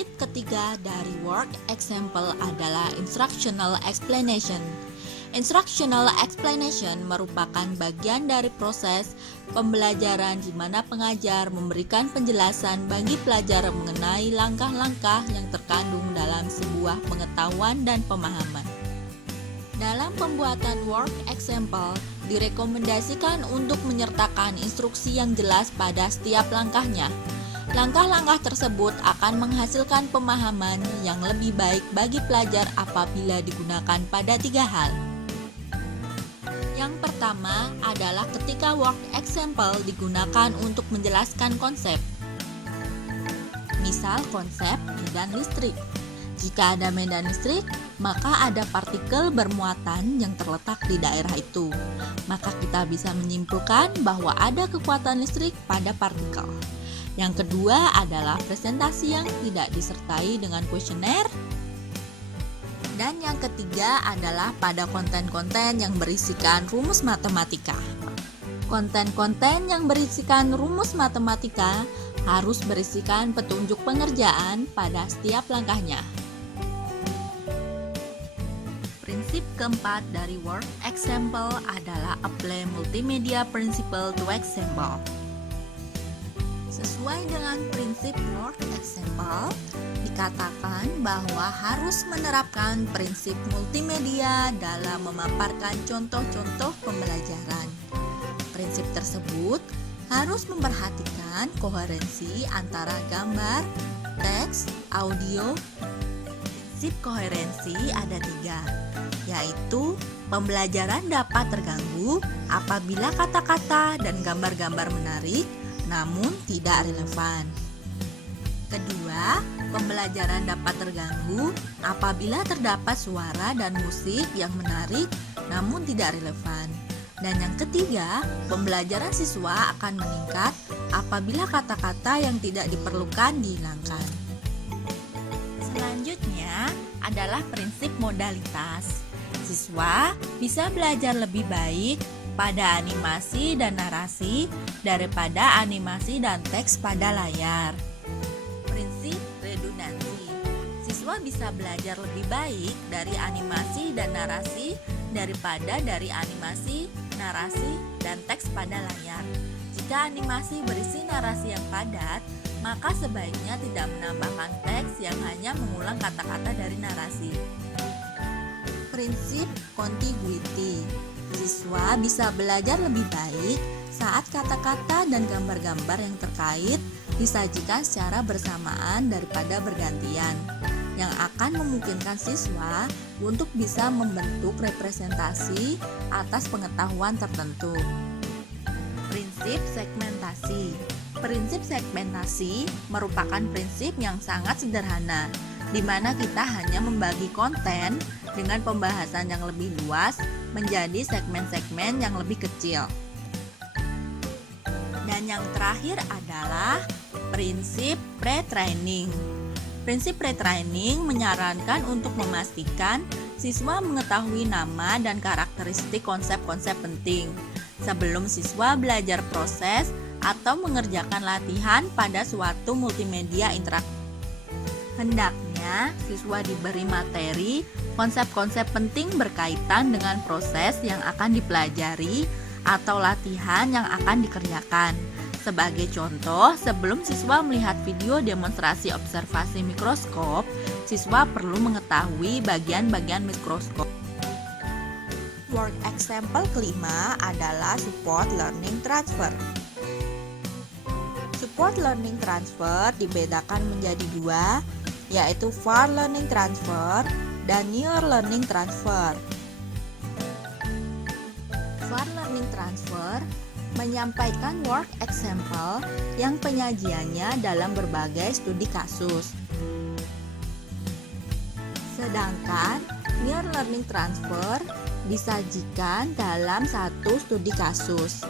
Prinsip ketiga dari work example adalah instructional explanation. Instructional explanation merupakan bagian dari proses pembelajaran di mana pengajar memberikan penjelasan bagi pelajar mengenai langkah-langkah yang terkandung dalam sebuah pengetahuan dan pemahaman. Dalam pembuatan work example, direkomendasikan untuk menyertakan instruksi yang jelas pada setiap langkahnya. Langkah-langkah tersebut akan menghasilkan pemahaman yang lebih baik bagi pelajar apabila digunakan pada 3 hal. Yang pertama adalah ketika work example digunakan untuk menjelaskan konsep. Misal konsep medan listrik. Jika ada medan listrik, maka ada partikel bermuatan yang terletak di daerah itu. Maka kita bisa menyimpulkan bahwa ada kekuatan listrik pada partikel. Yang kedua adalah presentasi yang tidak disertai dengan kuesioner. Dan yang ketiga adalah pada konten-konten yang berisikan rumus matematika. Konten-konten yang berisikan rumus matematika harus berisikan petunjuk pengerjaan pada setiap langkahnya. Prinsip keempat dari work example adalah apply multimedia principle to example. Sesuai dengan prinsip work example, dikatakan bahwa harus menerapkan prinsip multimedia dalam memaparkan contoh-contoh pembelajaran. Prinsip tersebut harus memperhatikan koherensi antara gambar, teks, audio. Prinsip koherensi ada 3, yaitu pembelajaran dapat terganggu apabila kata-kata dan gambar-gambar menarik namun tidak relevan. Kedua, pembelajaran dapat terganggu apabila terdapat suara dan musik yang menarik namun tidak relevan. Dan yang ketiga, pembelajaran siswa akan meningkat apabila kata-kata yang tidak diperlukan dihilangkan. Selanjutnya adalah prinsip modalitas. Siswa bisa belajar lebih baik pada animasi dan narasi daripada animasi dan teks pada layar. Prinsip redundansi. Siswa bisa belajar lebih baik dari animasi dan narasi daripada dari animasi, narasi, dan teks pada layar. Jika animasi berisi narasi yang padat, maka sebaiknya tidak menambahkan teks yang hanya mengulang kata-kata dari narasi. Prinsip contiguity. Siswa bisa belajar lebih baik saat kata-kata dan gambar-gambar yang terkait disajikan secara bersamaan daripada bergantian, yang akan memungkinkan siswa untuk bisa membentuk representasi atas pengetahuan tertentu. Prinsip segmentasi. Prinsip segmentasi merupakan prinsip yang sangat sederhana, di mana kita hanya membagi konten dengan pembahasan yang lebih luas menjadi segmen-segmen yang lebih kecil. Dan yang terakhir adalah prinsip pre-training. Prinsip pre-training menyarankan untuk memastikan siswa mengetahui nama dan karakteristik konsep-konsep penting sebelum siswa belajar proses atau mengerjakan latihan pada suatu multimedia interaktif. Hendaknya siswa diberi materi konsep-konsep penting berkaitan dengan proses yang akan dipelajari atau latihan yang akan dikerjakan. Sebagai contoh, sebelum siswa melihat video demonstrasi observasi mikroskop, siswa perlu mengetahui bagian-bagian mikroskop. Work example kelima adalah support learning transfer. Support learning transfer dibedakan menjadi 2, yaitu far learning transfer dan near learning transfer. Far learning transfer menyampaikan work example yang penyajiannya dalam berbagai studi kasus. Sedangkan near learning transfer disajikan dalam satu studi kasus.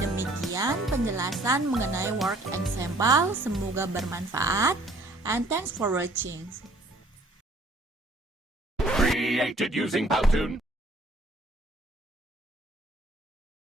Demikian penjelasan mengenai work example, semoga bermanfaat, and thanks for watching. Created using Powtoon.